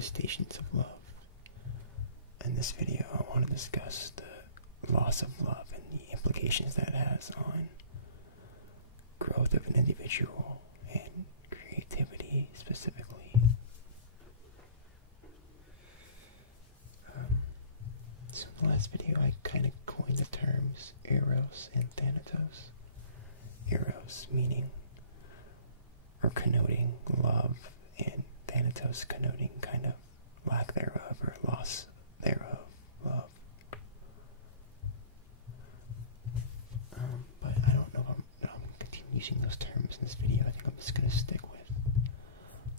manifestations of love. In this video, I want to discuss the loss of love and the implications that it has on growth of an individual and creativity specifically. So in the last video, I kind of coined the terms eros and thanatos. Eros meaning or connoting love, and thanatos connoting kind of lack thereof or loss thereof, love. But I don't know if I'm going to continue using those terms in this video. I think I'm just going to stick with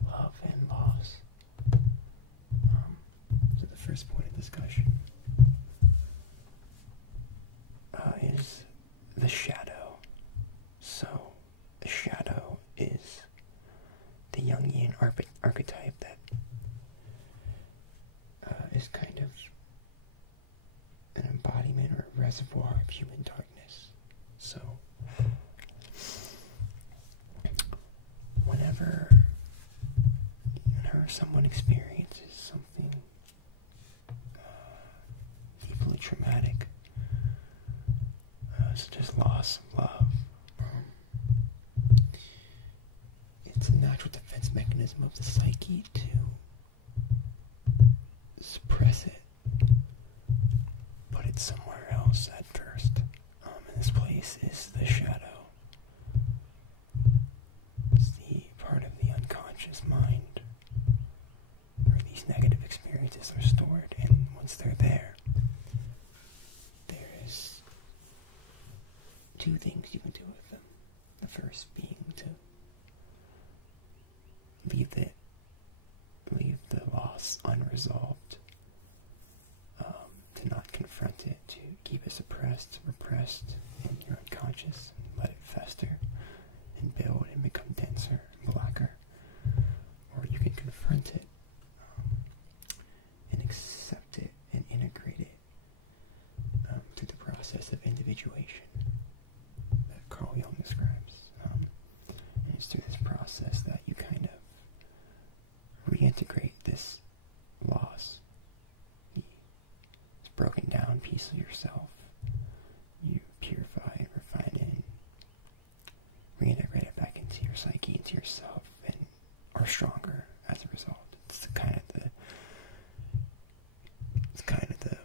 love and loss. So the first point of discussion is the shadow. So the shadow is the Jungian archetype that is kind of an embodiment or a reservoir of human darkness. So whenever someone experiences something deeply traumatic, such as loss of love, it's a natural defense mechanism of the psyche to suppress it, put it somewhere else at first. And this place is the shadow. It's the part of the unconscious mind where these negative experiences are stored, and once they're there, there's two things you can do with them. The first being to leave the loss unresolved, to not confront it, to keep it suppressed, repressed in your unconscious, and let it fester and build and become denser and blacker. Or you can confront it and accept it and integrate it through the process of individuation that Carl Jung describes. And it's through this process that you kind of reintegrate this loss, this broken down piece of yourself. You purify and refine it and reintegrate it back into your psyche, into yourself, and are stronger as a result. It's kind of the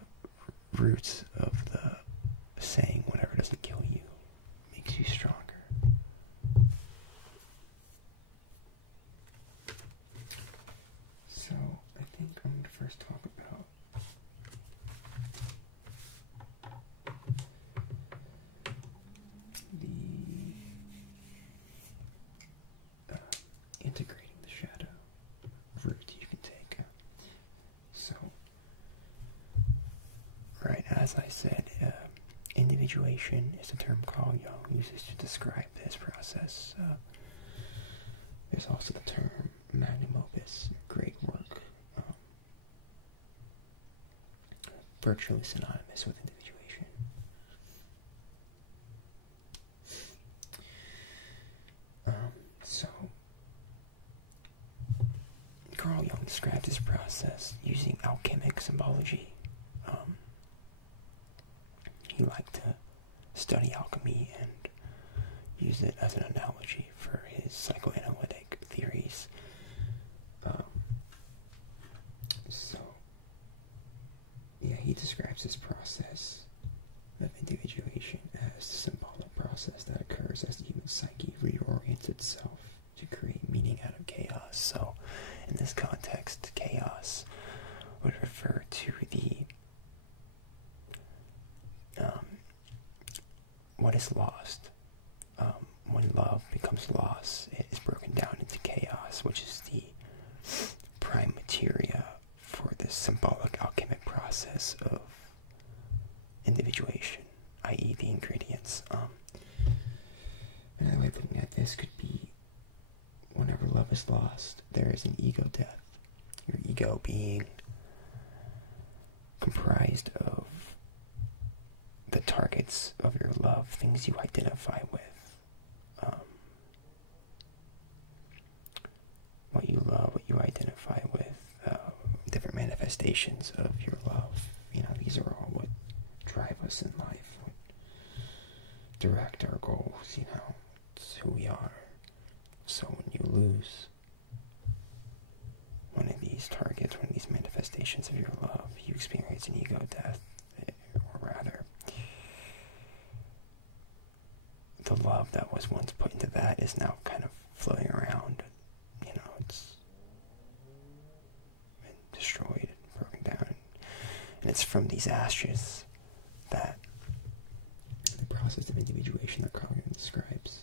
roots of the saying, whatever doesn't kill you makes you stronger. So I think I'm going to first talk about the integrating the shadow route you can take. So, right, as I said, individuation is a term Carl Jung uses to describe this process. There's also the term magnum opus, great work, virtually synonymous with individuation. So Carl Jung described this process using alchemic symbology. He liked to study alchemy and use it as an analogy for his psychoanalytic theories. He describes this process of individuation as the symbolic process that occurs as the human psyche reorients itself to create meaning out of chaos. So, in this context, chaos would refer to the what is lost. When love becomes loss, it is broken down into chaos, which is the prime materia for this symbolic alchemic process of individuation, i.e. the ingredients. Another way of looking at this could be, whenever love is lost, there is an ego death. Your ego being comprised of the targets of your love, things you identify with, what you love, what you identify with, manifestations of your love. You know, these are all what drive us in life, what direct our goals, you know, it's who we are. So when you lose one of these targets, one of these manifestations of your love, you experience an ego death, or rather, the love that was once put into that is now kind of floating around. You know, it's been destroyed and broken down. And it's from these ashes that the process of individuation that Carl Jung describes,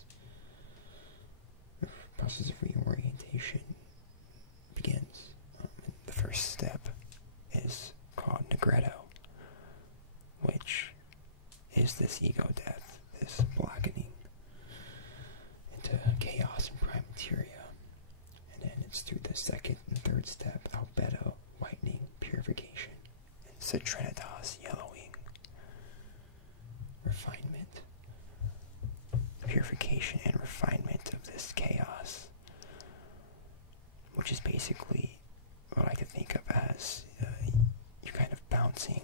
the process of reorientation, begins. The first step is called Negretto, which is this ego death, this blackening into chaos and prime materia. And then it's through the second and third step, Albedo, whitening, purification, and Setrenitas, yellowing, refinement, purification and refinement of this chaos, which is basically what I like to think of as you're kind of bouncing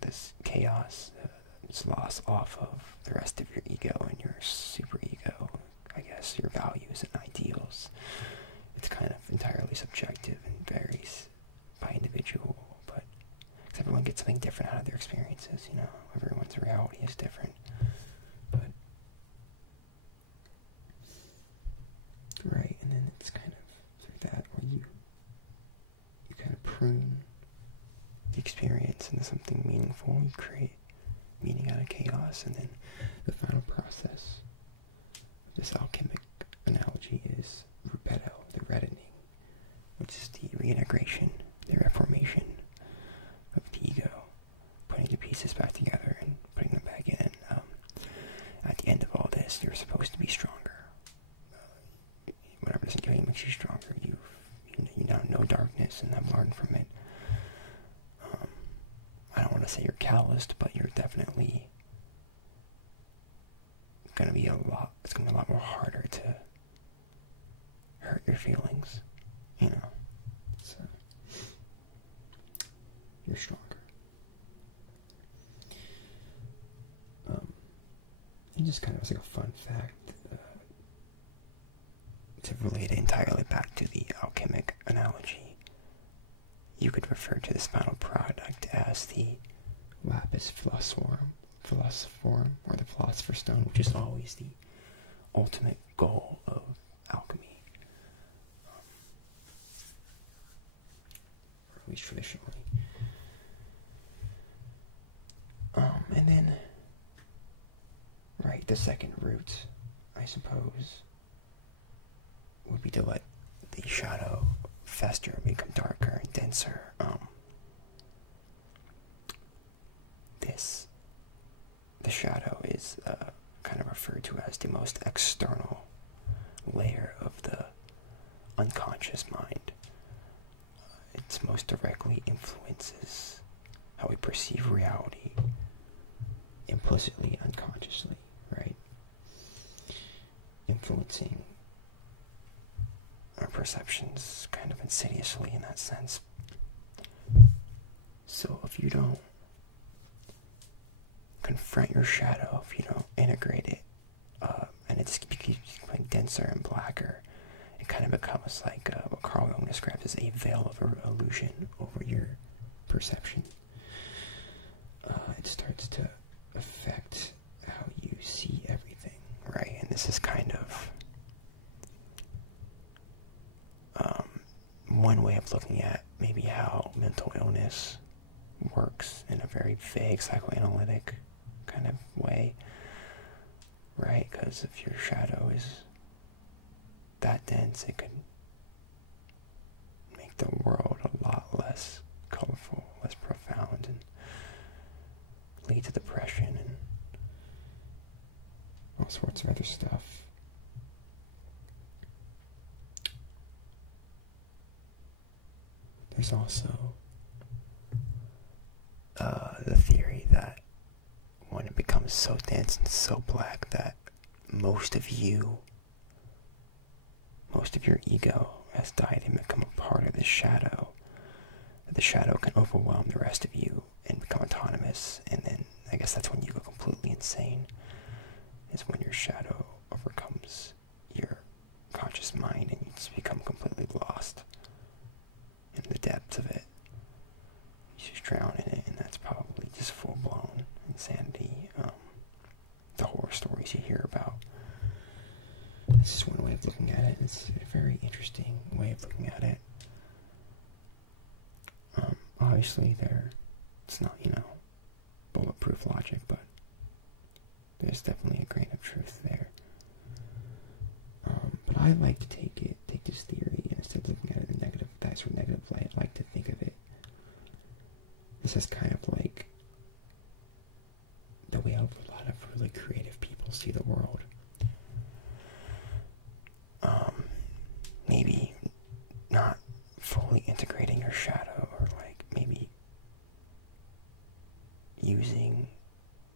this chaos, this loss off of the rest of your ego and your super ego, I guess, your values and ideals. It's kind of entirely subjective and varies by individual, but everyone gets something different out of their experiences, you know, everyone's reality is different, but, right, and then it's kind of through that where you kind of prune the experience into something meaningful. You create meaning out of chaos, and then the final process of this alchemic analogy is rubedo, the reddening, which is the reintegration, the reformation of the ego, putting the pieces back together and putting them back in. At the end of all this, you're supposed to be stronger. Whatever doesn't kill you makes you stronger. You now know darkness and have learned from it. I don't want to say you're calloused, but you're definitely going to be it's going to be a lot more harder to hurt your feelings, you know, so you're stronger. And just kind of as like a fun fact, to relate it entirely back to the alchemic analogy, you could refer to this final product as the lapis philosophorum, or the philosopher's stone, which is always the ultimate goal of alchemy, or at least traditionally. And then, right, the second route, I suppose, would be to let the shadow fester, become darker and denser. The shadow is kind of referred to as the most external layer of the unconscious mind. It most directly influences how we perceive reality, implicitly, unconsciously, right? Influencing our perceptions kind of insidiously in that sense. So if you don't confront your shadow, if you don't integrate it, and it just keeps becoming denser and blacker, it kind of becomes like what Carl Jung describes as a veil of illusion over your perception. It starts to affect how you see everything, right? And this is kind of one way of looking at maybe how mental illness works in a very vague psychoanalytic kind of way, right? Because if your shadow is that dense, it could make the world a lot less colorful, less profound, and lead to depression and all sorts of other stuff. There's also the theory that when it becomes so dense and so black that most of you most of your ego has died and become a part of this shadow. The shadow can overwhelm the rest of you and become autonomous, and then I guess that's when you go completely insane, is when your shadow overcomes your conscious mind and you just become completely lost in the depths of it. You just drown in it, and that's probably just full-blown insanity. The horror stories you hear about. This is one way of looking at it. It's a very interesting way of looking at it. Obviously, it's not, bulletproof logic, but there's definitely a grain of truth there. But I like to take this theory, and instead of looking at it in that sort of negative light, I like to think of it this is kind of like the way a lot of really creative people see the world. Maybe not fully integrating your shadow, or like maybe using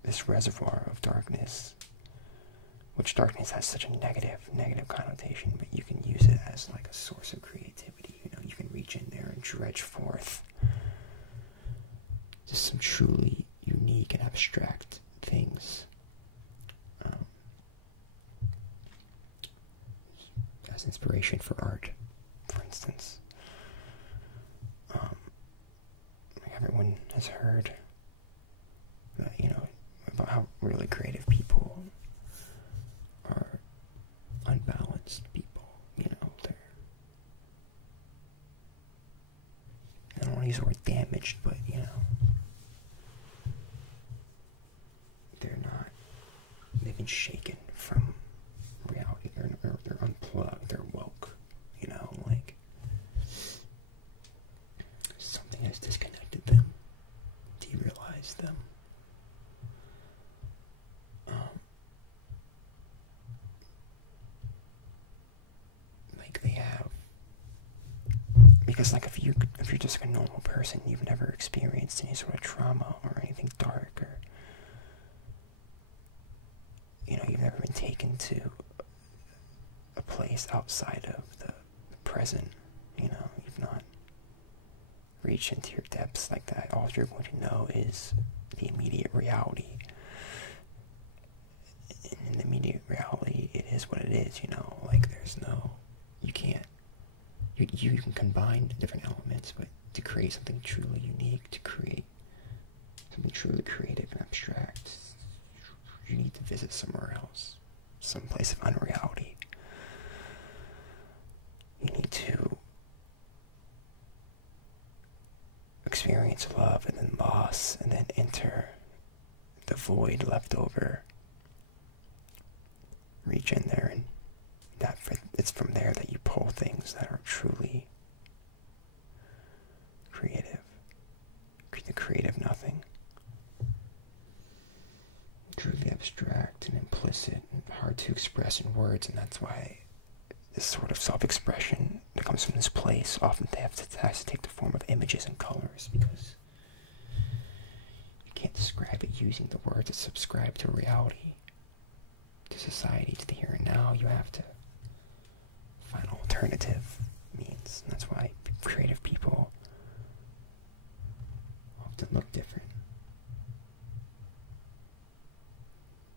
this reservoir of darkness, which darkness has such a negative connotation, but you can use it as like a source of creativity. You can reach in there and dredge forth just some truly unique and abstract things. As inspiration for art, for instance. Everyone has heard that, about how really creative people are unbalanced people. I don't want to use the word damaged, but, they've been shaken from reality. They're unplugged, they're woke, like something has disconnected them, derealized them. Like they have, because like if you're just like a normal person, you've never experienced any sort of trauma or anything dark, or you've never been taken to a place outside of the present. You've not reached into your depths like that. All you're going to know is the immediate reality. And in the immediate reality, it is what it is, like there's no, you can't, you can combine different elements, but to create something truly unique, to create something truly creative and abstract, you need to visit somewhere else, some place of unreality. You need to experience love and then loss, and then enter the void left over. Reach in there, and it's from there that you pull things that are truly creative. The creative nothing. Truly abstract and implicit and hard to express in words, and that's why this sort of self-expression that comes from this place often has to take the form of images and colors, because you can't describe it using the words that subscribe to reality, to society, to the here and now. You have to find alternative means, and that's why creative people often look different,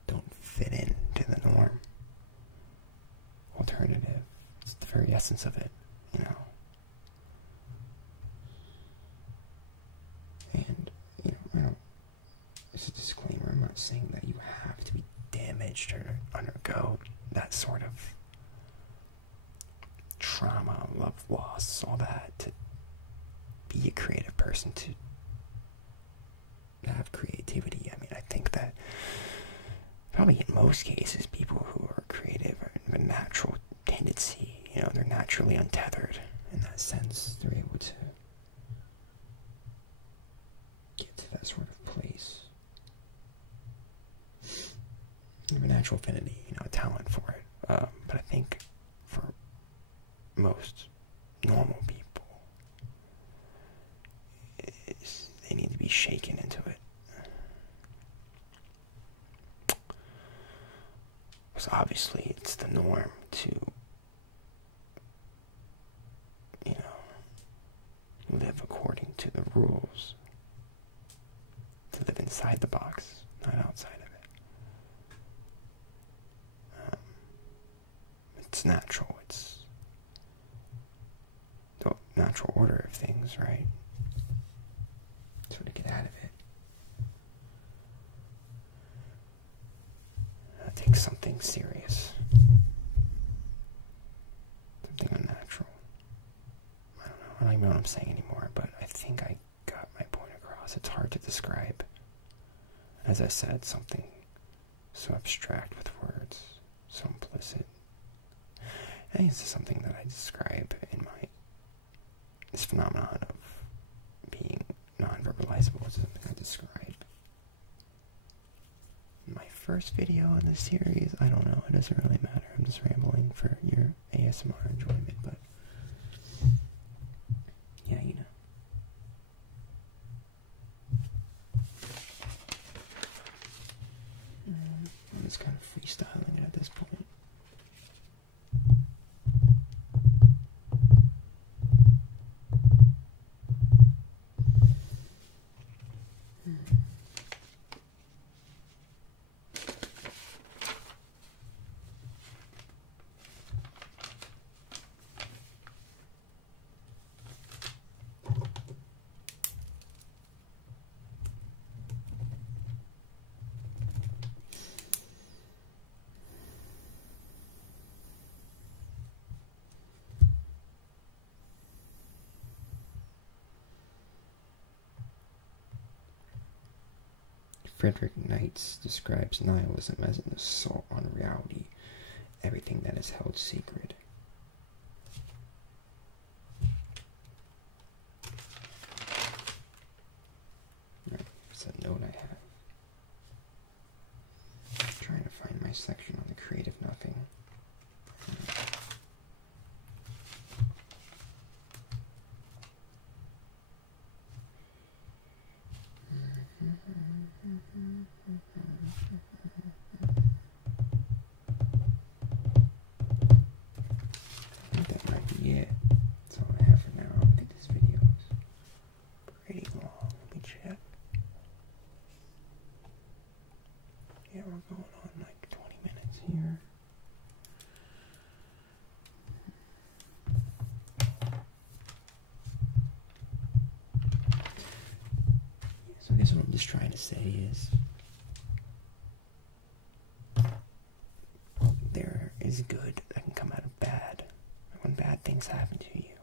don't fit into the norm. Alternative, it's the very essence of it, And, as a disclaimer, I'm not saying that you have to be damaged or undergo that sort of trauma, love, loss, all that, to be a creative person, to have creativity. I think that probably in most cases, people who are creative have a natural tendency, they're naturally untethered in that sense. They're able to get to that sort of place. They have a natural affinity, a talent for it. But I think for most normal people, they need to be shaken into it. Because obviously it's the norm to rules. To live inside the box, not outside of it. It's natural. It's the natural order of things, right? So to get out of it, that takes something serious. Something unnatural. I don't even know what I'm saying anymore, but I think I got my point across. It's hard to describe. As I said, something so abstract with words, so implicit. I think this is something that I describe in this phenomenon of being non-verbalizable. It's something I describe in my first video in this series. I don't know, it doesn't really matter. I'm just rambling for your ASMR enjoyment, but yeah, you know. I'm just kind of freestyling at this point. Frederick Knights describes nihilism as an assault on reality, everything that is held sacred. Right, it's a note I have. I'm trying to find my section on the creative nothing. I think that might be it. That's all I have for now. I think this video is pretty long. Let me check. Yeah, we're going on like 20 minutes here. So I guess what I'm just trying to say is there is good that can come out of bad. When bad things happen to you,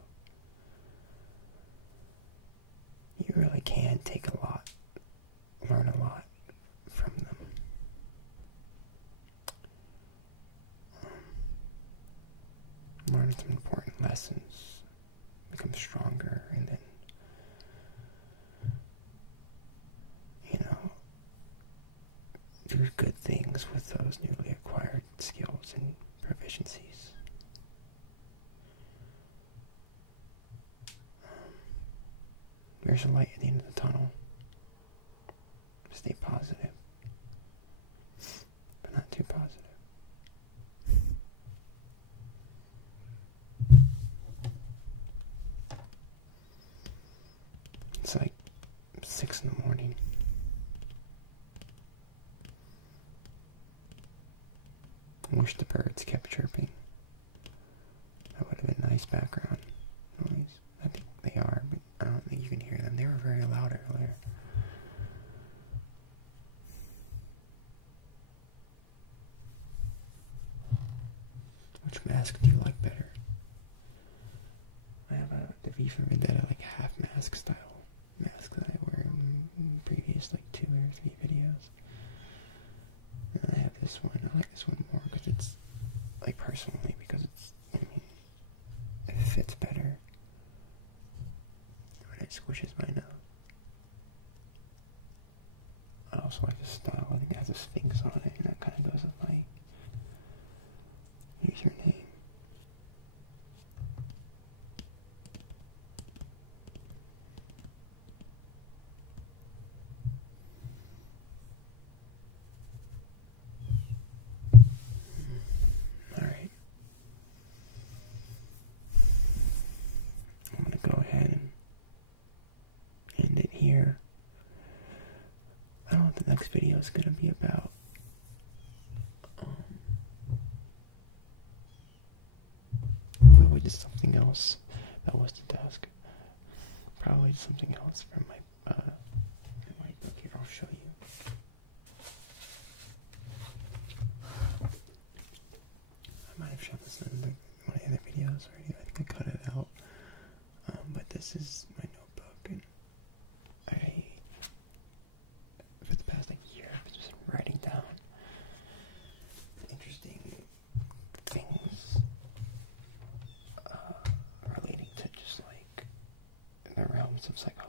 you really can take a lot, learn a lot from them. Learn some important lessons, become stronger, and then, you know, do good things with those newly acquired skills and proficiencies. There's a light at the end of the tunnel. Stay positive, but not too positive. It's like 6 in the morning. I wish the birds kept chirping. That would have been nice background noise. I think they are, but I don't think you can hear them. They were very loud earlier. Which mask do you like better? I have the V for Vendetta, like half mask style mask that I wear in previous like 2 or 3 videos. And I have this one. I like this one more because it's, like, personally, because it's, I mean, it fits better when it squishes my nose. I also like the style. I think it has a sphinx on it, and that kind of goes with my username. video is going to be about probably just something else. That was the desk. Probably something else from my book here. I'll show you. I might have shown this in one of the other videos already. I think I cut it out. But this is my notebook, and for the past year, I've just been writing down interesting things relating to just the realms of psychology.